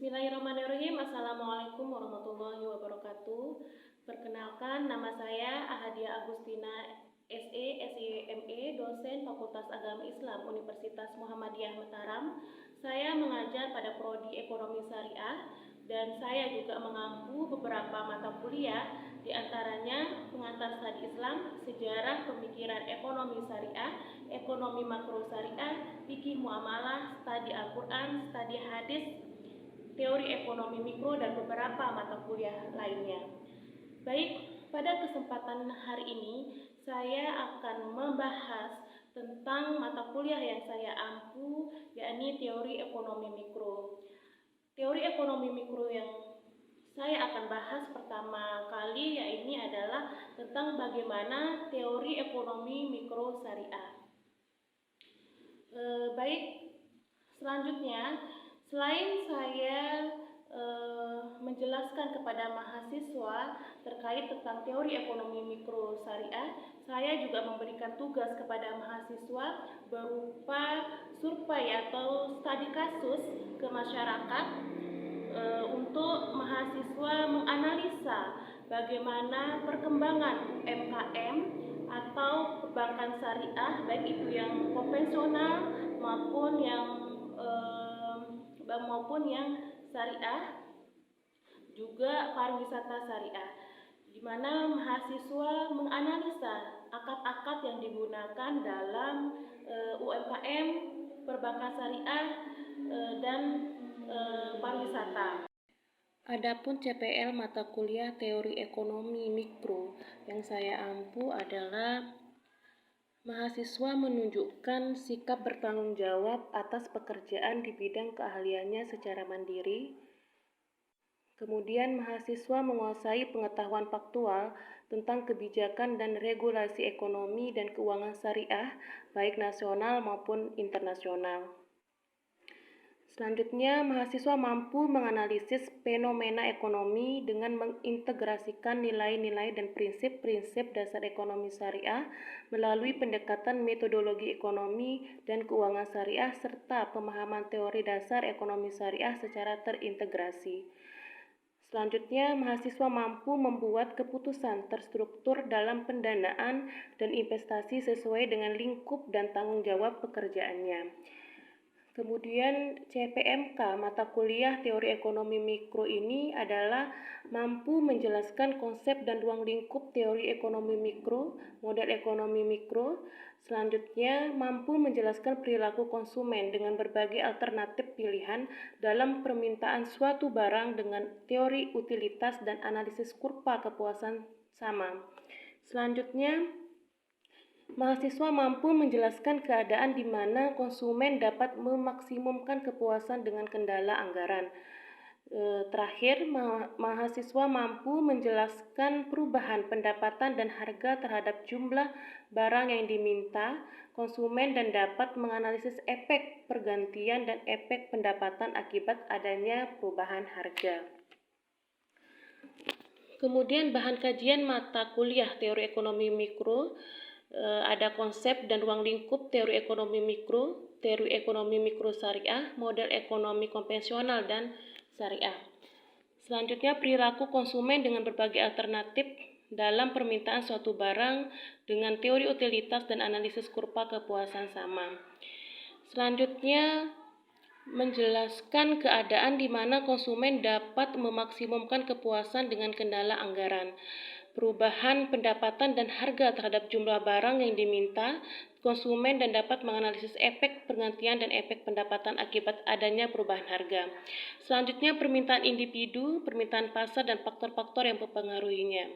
Bismillahirrahmanirrahim. Assalamualaikum warahmatullahi wabarakatuh. Perkenalkan, nama saya Ahadia Agustina SE, SIME, dosen Fakultas Agama Islam Universitas Muhammadiyah Mataram. Saya mengajar pada Prodi Ekonomi Syariah dan saya juga mengampu beberapa mata kuliah, di antaranya pengantar studi Islam, sejarah pemikiran ekonomi syariah, ekonomi makro syariah, fikih muamalah, studi Al-Quran, studi hadis, teori ekonomi mikro, dan beberapa mata kuliah lainnya. Baik, pada kesempatan hari ini saya akan membahas tentang mata kuliah yang saya ampu, yakni teori ekonomi mikro. Teori ekonomi mikro yang saya akan bahas pertama kali yaitu adalah tentang bagaimana teori ekonomi mikro syariah. Baik, selanjutnya, selain saya menjelaskan kepada mahasiswa terkait tentang teori ekonomi mikro syariah, saya juga memberikan tugas kepada mahasiswa berupa survei atau studi kasus ke masyarakat untuk mahasiswa menganalisa bagaimana perkembangan UMKM atau perbankan syariah, baik itu yang konvensional maupun yang syariah, juga pariwisata syariah, di mana mahasiswa menganalisa akad-akad yang digunakan dalam UMKM, perbankan syariah, dan pariwisata. Adapun CPL mata kuliah teori ekonomi mikro yang saya ampu adalah mahasiswa menunjukkan sikap bertanggung jawab atas pekerjaan di bidang keahliannya secara mandiri. Kemudian mahasiswa menguasai pengetahuan faktual tentang kebijakan dan regulasi ekonomi dan keuangan syariah, baik nasional maupun internasional. Selanjutnya, mahasiswa mampu menganalisis fenomena ekonomi dengan mengintegrasikan nilai-nilai dan prinsip-prinsip dasar ekonomi syariah melalui pendekatan metodologi ekonomi dan keuangan syariah serta pemahaman teori dasar ekonomi syariah secara terintegrasi. Selanjutnya, mahasiswa mampu membuat keputusan terstruktur dalam pendanaan dan investasi sesuai dengan lingkup dan tanggung jawab pekerjaannya. Kemudian CPMK mata kuliah teori ekonomi mikro ini adalah mampu menjelaskan konsep dan ruang lingkup teori ekonomi mikro, model ekonomi mikro. Selanjutnya, mampu menjelaskan perilaku konsumen dengan berbagai alternatif pilihan dalam permintaan suatu barang dengan teori utilitas dan analisis kurva kepuasan sama. Selanjutnya, mahasiswa mampu menjelaskan keadaan di mana konsumen dapat memaksimumkan kepuasan dengan kendala anggaran. Terakhir, mahasiswa mampu menjelaskan perubahan pendapatan dan harga terhadap jumlah barang yang diminta konsumen dan dapat menganalisis efek pergantian dan efek pendapatan akibat adanya perubahan harga. Kemudian bahan kajian mata kuliah teori ekonomi mikro, ada konsep dan ruang lingkup teori ekonomi mikro syariah, model ekonomi konvensional dan syariah. Selanjutnya, perilaku konsumen dengan berbagai alternatif dalam permintaan suatu barang dengan teori utilitas dan analisis kurva kepuasan sama. Selanjutnya, menjelaskan keadaan di mana konsumen dapat memaksimumkan kepuasan dengan kendala anggaran. Perubahan pendapatan dan harga terhadap jumlah barang yang diminta konsumen dan dapat menganalisis efek pergantian dan efek pendapatan akibat adanya perubahan harga. Selanjutnya, permintaan individu, permintaan pasar, dan faktor-faktor yang mempengaruhinya.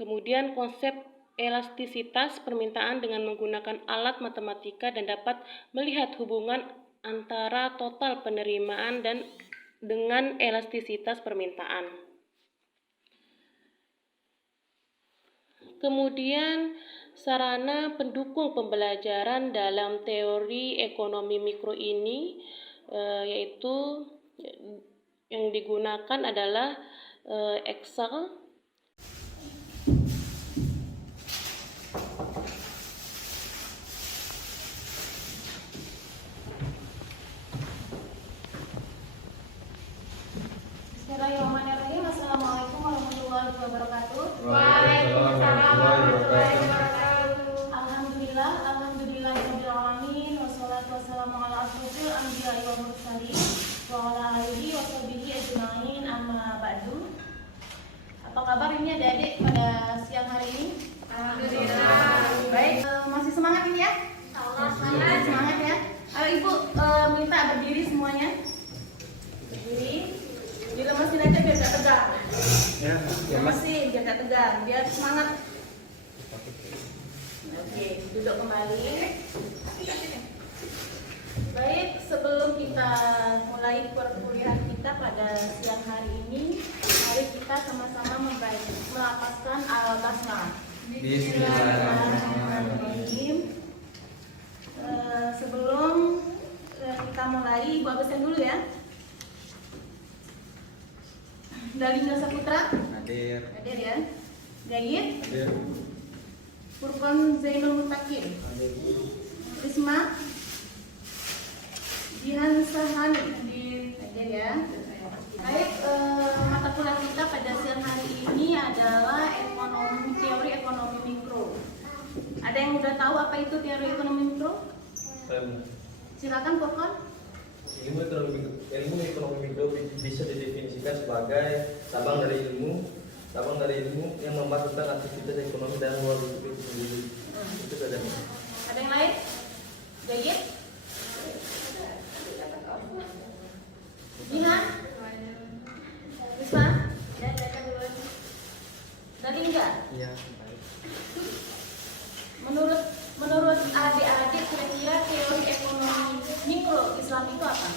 Kemudian konsep elastisitas permintaan dengan menggunakan alat matematika dan dapat melihat hubungan antara total penerimaan dan dengan elastisitas permintaan. Kemudian sarana pendukung pembelajaran dalam teori ekonomi mikro ini yaitu yang digunakan adalah Excel, wabarakatuh. Waalaikumsalam warahmatullahi wabarakatuh. Alhamdulillahirabbil alamin wassalatu wassalamu ala asyrofil anbiya'i wal mursalin wa ala alihi wa sahbihi ajmain amma ba'du. Apa kabar ini adik-adik pada siang hari ini? Alhamdulillah. Baik, masih semangat ini ya? Semangat ya. Ayo Ibu minta berdiri semuanya. Berdiri. Dilemesin aja biar gak tegang. Lemesin biar gak tegang, biar semangat. Oke, duduk kembali. Baik, sebelum kita mulai perkuliahan kita pada siang hari ini, mari kita sama-sama melafazkan al-basmalah. Bismillahirrahmanirrahim. Sebelum kita mulai, Ibu absen dulu ya. Dalina Saputra Hadir. hadir ya. Gayit Hadir. Furqan Zainul Mutakin Risma Jihan Sahani hadir ya. Baik, mata kuliah kita pada siang hari ini adalah teori ekonomi mikro. Ada yang udah tahu apa itu teori ekonomi mikro? Silakan Furqan. Ilmu ekonomi mikro bisa didefinisikan sebagai cabang dari ilmu yang membahas tentang aktivitas ekonomi dan luar hidup itu sendiri. Itu saja. Ada yang lain? Gayet? Jihan? Bisa? Dari enggak? Iya. Menurut adik-adik kira-kira teori ekonomi mikro Islam itu apa?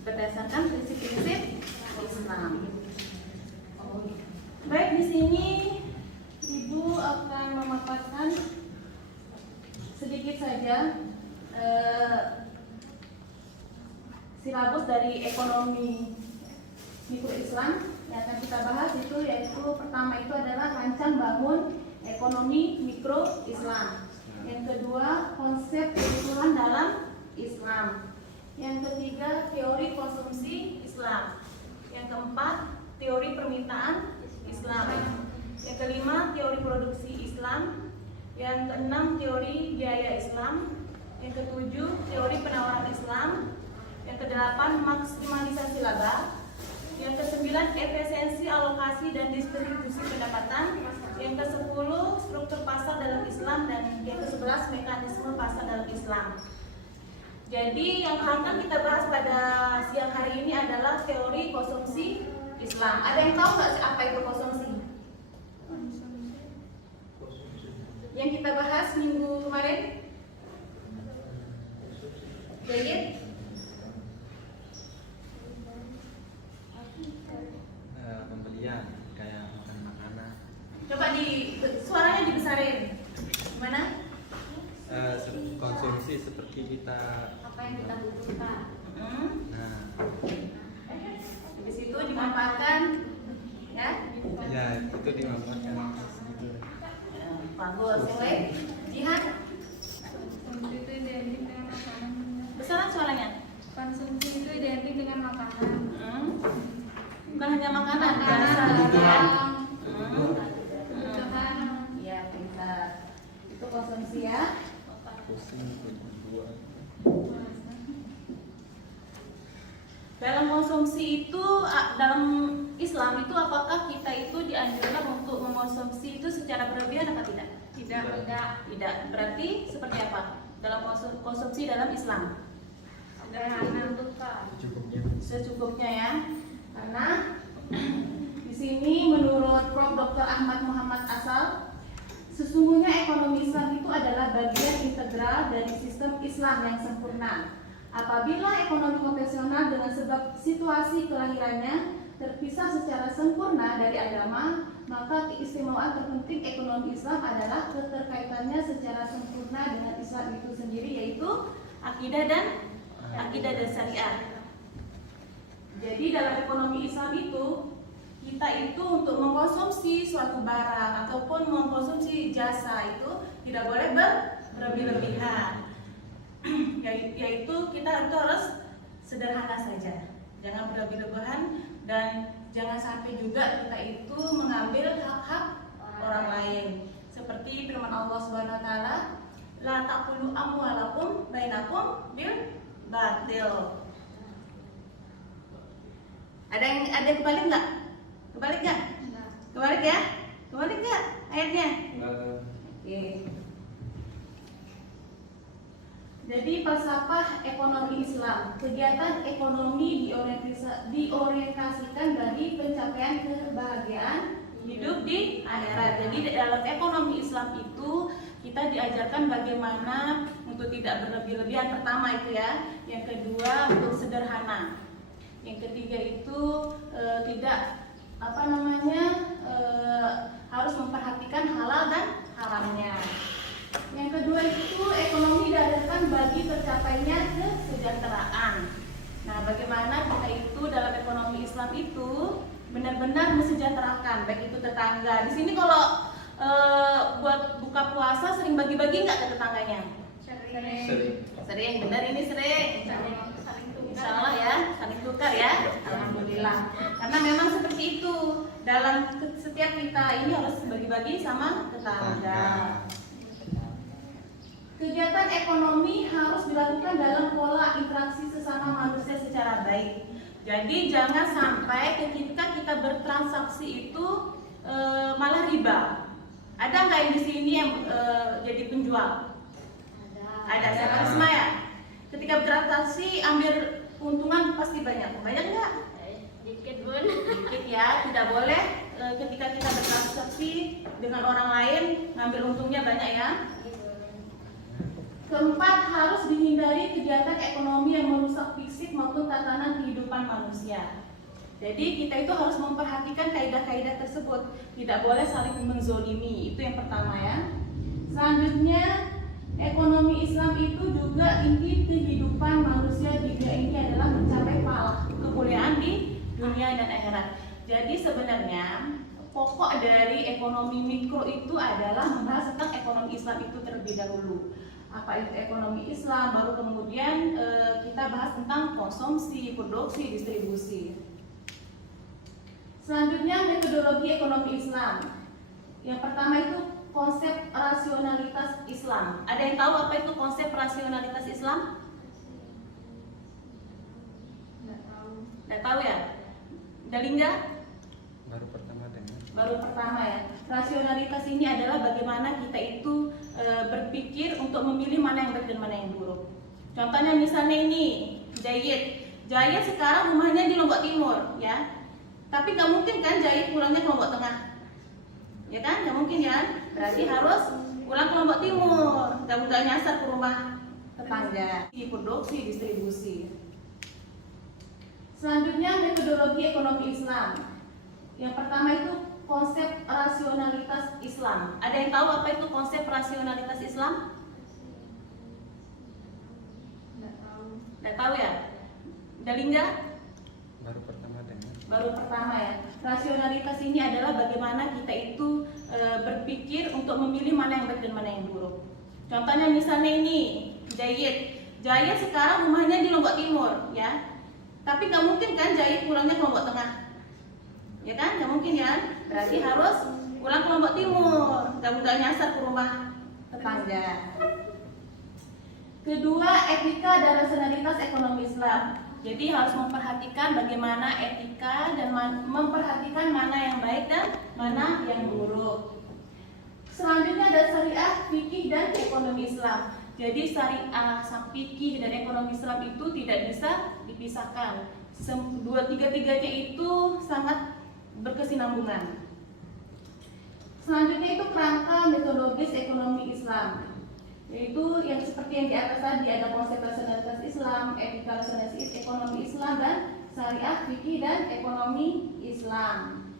Berdasarkan prinsip-prinsip Islam. Baik, di sini Ibu akan memaparkan sedikit saja silabus dari ekonomi mikro Islam yang akan kita bahas itu yaitu pertama itu adalah rancang bangun ekonomi mikro Islam. Yang kedua, konsep kebutuhan dalam Islam. Yang ketiga, teori konsumsi Islam. Yang keempat, teori permintaan Islam. Yang kelima, teori produksi Islam. Yang keenam, teori biaya Islam. Yang ketujuh, teori penawaran Islam. Yang kedelapan, maksimalisasi laba. Yang kesembilan, efisiensi alokasi dan distribusi pendapatan. Yang kesepuluh, struktur pasar dalam Islam. Dan yang kesebelas, mekanisme pasar dalam Islam. Jadi yang akan kita bahas pada siang hari ini adalah teori konsumsi Islam. Ada yang tahu nggak apa itu konsumsi? Yang kita bahas minggu kemarin? Gayet? Pembelian kayak makan makanan. Coba suaranya dibesarin. Gimana? Konsumsi seperti kita. Apa yang kita butuhkan? Nah, Di situ dimanfaatkan, ya? ya itu dimanfaatkan. Bagus. Yang lain? Jihan? Konsumsi itu identik dengan makanan. Besaran suaranya? Konsumsi itu identik dengan makanan. Bukan hanya makanan, Kebutuhan. kebutuhan. Ya, pintar. Itu konsumsi ya. Pusing, kebutuhan. Dalam konsumsi itu, dalam Islam itu apakah kita itu dianjurkan untuk mengkonsumsi itu secara berlebihan atau tidak? Tidak. Berarti seperti apa? Dalam konsumsi dalam Islam? Secukupnya ya. Karena di sini menurut Prof. Dr. Ahmad Muhammad Asal, sesungguhnya ekonomi Islam itu adalah bagian integral dari sistem Islam yang sempurna. Apabila ekonomi konvensional dengan sebab situasi kelahirannya terpisah secara sempurna dari agama, maka keistimewaan terpenting ekonomi Islam adalah keterkaitannya secara sempurna dengan Islam itu sendiri, yaitu akidah dan syariah. Jadi dalam ekonomi Islam itu kita itu untuk mengkonsumsi suatu barang ataupun mengkonsumsi jasa itu tidak boleh berlebih-lebihan. yaitu kita itu harus sederhana saja, jangan berlebih-lebihan dan jangan sampai juga kita itu mengambil hak-hak orang lain. Seperti firman Allah Subhanahu wa taala, la taqulu amwalakum bainakum bil batil. Ada yang kebalik nggak? Kebalik nggak? Kebalik ya? Kebalik nggak ayatnya? Oke. Jadi falsafah ekonomi Islam, kegiatan ekonomi diorientasikan bagi pencapaian kebahagiaan hidup di akhirat. Jadi dalam ekonomi Islam itu kita diajarkan bagaimana untuk tidak berlebih-lebihan, pertama itu ya. Yang kedua untuk sederhana. Yang ketiga itu tidak harus memperhatikan halal dan haramnya. Yang kedua itu ekonomi diajarkan bagi tercapainya kesejahteraan. Nah, bagaimana kita itu dalam ekonomi Islam itu benar-benar mesejahterakan, baik itu tetangga. Di sini kalau buat buka puasa sering bagi-bagi nggak ke tetangganya? Sering, benar ini sering. Insya Allah ya, saling tukar ya. Alhamdulillah. Karena memang seperti itu. Dalam setiap kita ini harus bagi-bagi sama tetangga. Kegiatan ekonomi harus dilakukan dalam pola interaksi sesama manusia secara baik. Jadi jangan sampai ketika kita bertransaksi itu malah riba. Ada nggak yang di sini yang jadi penjual? Ada. Siapa Risma ya? Ketika bertransaksi ambil keuntungan pasti banyak. Banyak nggak? Dikit bun. Dikit ya. Tidak boleh ketika kita bertransaksi dengan orang lain ngambil untungnya banyak ya. Keempat, harus dihindari kegiatan ekonomi yang merusak fisik maupun tatanan kehidupan manusia. Jadi kita itu harus memperhatikan kaidah-kaidah tersebut. Tidak boleh saling menzolimi. Itu yang pertama ya. Selanjutnya, ekonomi Islam itu juga inti kehidupan manusia di dunia ini adalah mencapai pahala kemuliaan di dunia dan akhirat. Jadi sebenarnya pokok dari ekonomi mikro itu adalah membahas tentang ekonomi Islam itu terlebih dahulu. Apa itu ekonomi Islam, baru kemudian kita bahas tentang konsumsi, produksi, distribusi. Selanjutnya metodologi ekonomi Islam. Yang pertama itu konsep rasionalitas Islam. Ada yang tahu apa itu konsep rasionalitas Islam? Nggak tahu ya? Dalingga? Baru pertama ya. Rasionalitas ini adalah bagaimana kita itu berpikir untuk memilih mana yang baik dan mana yang buruk. Contohnya misalnya ini Jayid sekarang rumahnya di Lombok Timur ya, tapi nggak mungkin kan Jayid pulangnya ke Lombok Tengah, ya kan? Nggak mungkin ya, berarti harus pulang ke Lombok Timur, nggak nyasar ke rumah tetangga. Di produksi, distribusi. Selanjutnya metodologi ekonomi Islam. Yang pertama itu konsep rasionalitas Islam. Ada yang tahu apa itu konsep rasionalitas Islam? Nggak tahu ya? Dalingga? Baru pertama ya. Rasionalitas ini adalah bagaimana kita itu berpikir untuk memilih mana yang baik dan mana yang buruk. Contohnya misalnya ini Jayid sekarang rumahnya di Lombok Timur ya, tapi nggak mungkin kan Jayid pulangnya ke Lombok Tengah, ya kan? Nggak mungkin ya, berarti harus pulang ke Lombok Timur, nggak nyasar ke rumah tetangga. Kedua, etika dan rasionalitas ekonomi Islam. Jadi harus memperhatikan bagaimana etika dan memperhatikan mana yang baik dan mana yang buruk. Selanjutnya ada syariah, fikih dan ekonomi Islam. Jadi syariah, fikih dan ekonomi Islam itu tidak bisa dipisahkan. Tiga-tiganya itu sangat berkesinambungan. Selanjutnya itu kerangka metodologis ekonomi Islam, yaitu yang seperti yang di atas tadi, ada konsep rasionalitas Islam, etika rasionalitas ekonomi Islam, dan syariah, fikih dan ekonomi Islam.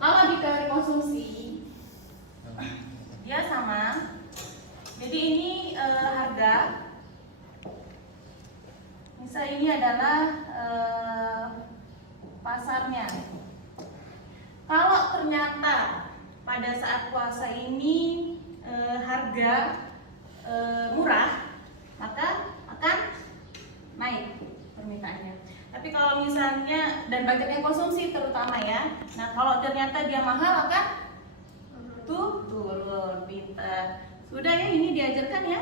Kalau di teori konsumsi dia sama. Jadi ini harga. Misal ini adalah pasarnya. Kalau ternyata pada saat puasa ini harga murah, maka akan naik permintaannya. Tapi kalau misalnya dan budgetnya konsumsi terutama ya, nah kalau ternyata dia mahal akan turun. Pintar. Sudah ya, ini diajarkan ya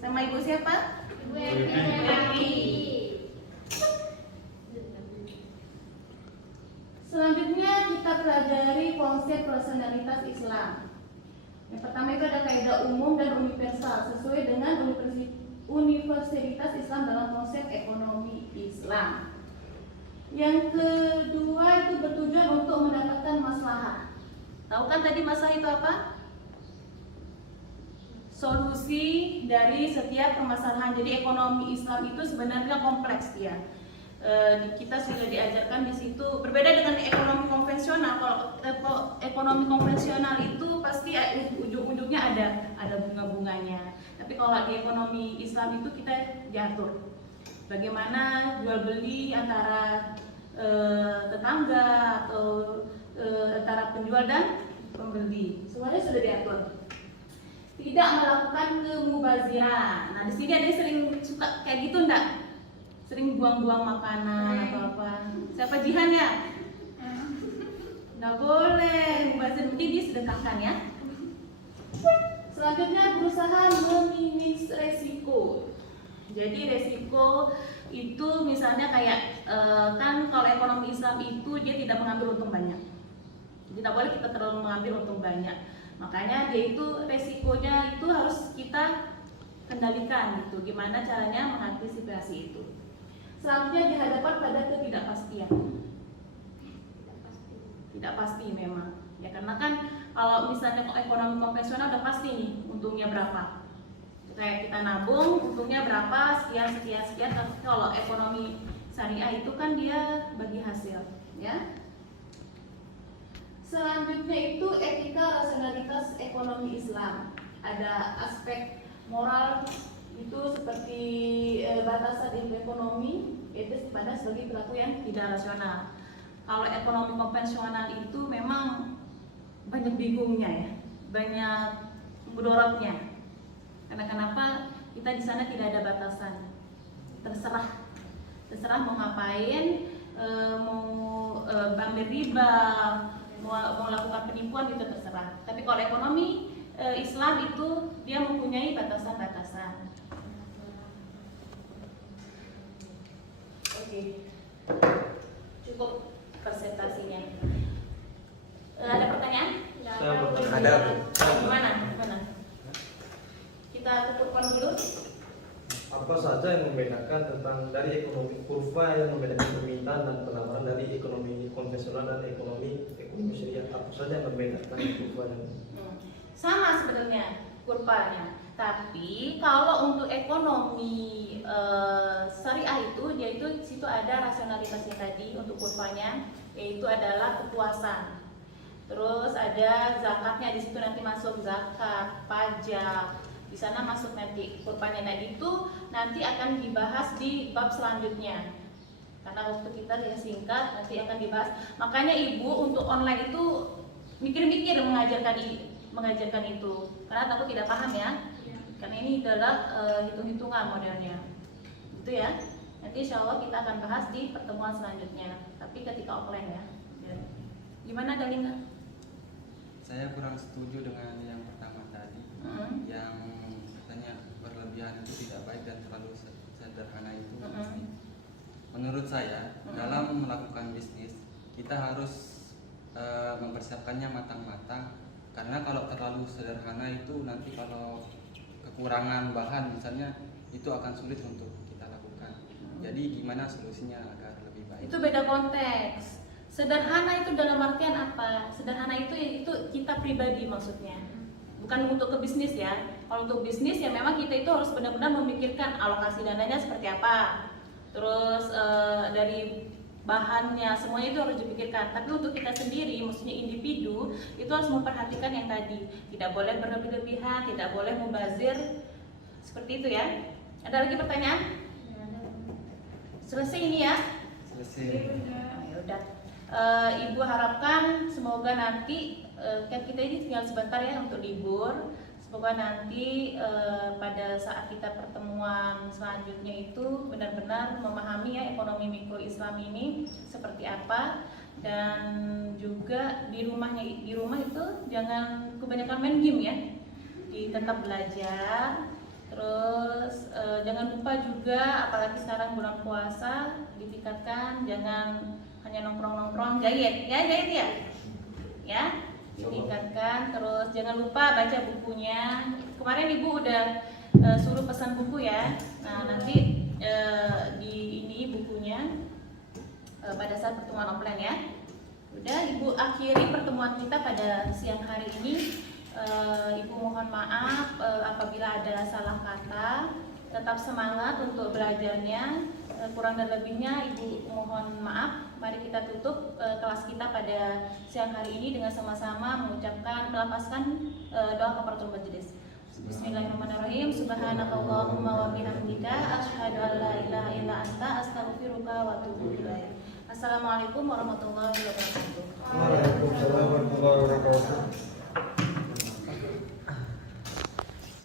sama ibu siapa? Ibu Evi. Selanjutnya kita pelajari konsep rasionalitas Islam. Yang pertama itu ada kaidah umum dan universal sesuai dengan universalitas Islam dalam konsep ekonomi Islam. Yang kedua itu bertujuan untuk mendapatkan maslahat. Tahu kan tadi masalah itu apa? Solusi dari setiap permasalahan. Jadi ekonomi Islam itu sebenarnya kompleks dia. Kita sudah diajarkan di situ. Berbeda dengan ekonomi konvensional. Kalau ekonomi konvensional itu pasti ujung-ujungnya ada bunga-bunganya. Tapi kalau di ekonomi Islam itu kita diatur. Bagaimana jual beli antara tetangga atau antara penjual dan pembeli. Semuanya sudah diatur. Tidak melakukan kemubaziran. Nah, di sini ada yang sering suka kayak gitu enggak? Sering buang-buang makanan atau apa. Siapa Jihan ya? Nggak boleh, mubazir penting disedekahkan ya. Selanjutnya berusaha meminis resiko. Jadi resiko itu misalnya kayak kan kalau ekonomi Islam itu dia tidak mengambil untung banyak. Tidak boleh kita terlalu mengambil untung banyak. Makanya dia itu resikonya itu harus kita kendalikan gitu. Gimana caranya mengantisipasi itu. Selanjutnya dihadapkan pada ketidakpastian. Tidak pasti memang. Ya karena kan kalau misalnya ekonomi konvensional udah pasti nih untungnya berapa. Kayak kita nabung untungnya berapa sekian. Tapi kalau ekonomi syariah itu kan dia bagi hasil, ya. Selanjutnya itu etika rasionalitas ekonomi Islam. Ada aspek moral itu seperti batasan ilmu ekonomi itu pada sebagai perilaku yang tidak rasional. Kalau ekonomi konvensional itu memang banyak bingungnya ya, banyak mudorotnya. Karena kenapa? Kita di sana tidak ada batasan, terserah mau ngapain, mau ambil riba, mau lakukan penipuan itu terserah. Tapi kalau ekonomi Islam itu dia mempunyai batasan-batasan. Oke, cukup presentasinya. Ada pertanyaan? Ada. Gimana? Kita tutupkan dulu. Apa saja yang membedakan tentang dari ekonomi kurva yang membedakan permintaan dan penawaran dari ekonomi konvensional dan ekonomi syariah? Apa saja yang membedakan kurva dan Sama sebenarnya kurvanya. Tapi kalau untuk ekonomi syariah itu dia itu situ ada rasionalitasnya tadi untuk kurvanya, yaitu adalah kepuasan. Terus ada zakatnya, di situ nanti masuk zakat, pajak. Di sana masuk nanti kurvanya. Nah itu nanti akan dibahas di bab selanjutnya. Karena waktu kita yang singkat nanti akan dibahas. Makanya ibu untuk online itu mikir-mikir mengajarkan itu. Karena takut tidak paham ya. Karena ini adalah hitung-hitungan modelnya. Gitu ya. Nanti insya Allah kita akan bahas di pertemuan selanjutnya. Tapi ketika offline ya. Gimana Dalina? Saya kurang setuju dengan yang pertama tadi, yang katanya berlebihan itu tidak baik dan terlalu sederhana itu. Menurut saya, dalam melakukan bisnis kita harus mempersiapkannya matang-matang, karena kalau terlalu sederhana itu nanti kalau kekurangan bahan misalnya itu akan sulit untuk kita lakukan. Jadi gimana solusinya agar lebih baik? Itu beda konteks. Sederhana itu dalam artian apa? Sederhana itu kita pribadi maksudnya. Bukan untuk ke bisnis ya. Kalau untuk bisnis ya memang kita itu harus benar-benar memikirkan alokasi dananya seperti apa. Terus dari bahannya semuanya itu harus dipikirkan. Tapi untuk kita sendiri, maksudnya individu, itu harus memperhatikan yang tadi. Tidak boleh berlebih-lebihan, tidak boleh mubazir. Seperti itu ya. Ada lagi pertanyaan? Selesai ini ya? Selesai. Ya udah. Ibu harapkan semoga nanti kan kita ini tinggal sebentar ya untuk libur. Semoga nanti pada saat kita pertemuan selanjutnya itu benar-benar memahami ya ekonomi mikro Islam ini seperti apa, dan juga di rumah itu jangan kebanyakan main game ya, tetap belajar. Terus jangan lupa juga, apalagi sekarang bulan puasa, ditingkatkan, jangan hanya nongkrong jahit ya ditingkatkan. Terus jangan lupa baca bukunya. Kemarin ibu udah suruh pesan buku ya. Nah nanti di ini bukunya pada saat pertemuan offline ya. Udah, ibu akhiri pertemuan kita pada siang hari ini. Ibu mohon maaf apabila ada salah kata. Tetap semangat untuk belajarnya. Kurang dan lebihnya ibu mohon maaf. Mari kita tutup kelas kita pada siang hari ini dengan sama-sama melafazkan doa kafaratul majelis. Bismillahirrahmanirrahim. Subhanakallahumma wa bihamdika asyhadu an la ilaha illa anta astaghfiruka wa atubu ilaik. Assalamualaikum warahmatullahi wabarakatuh. Waalaikumsalam warahmatullahi wabarakatuh.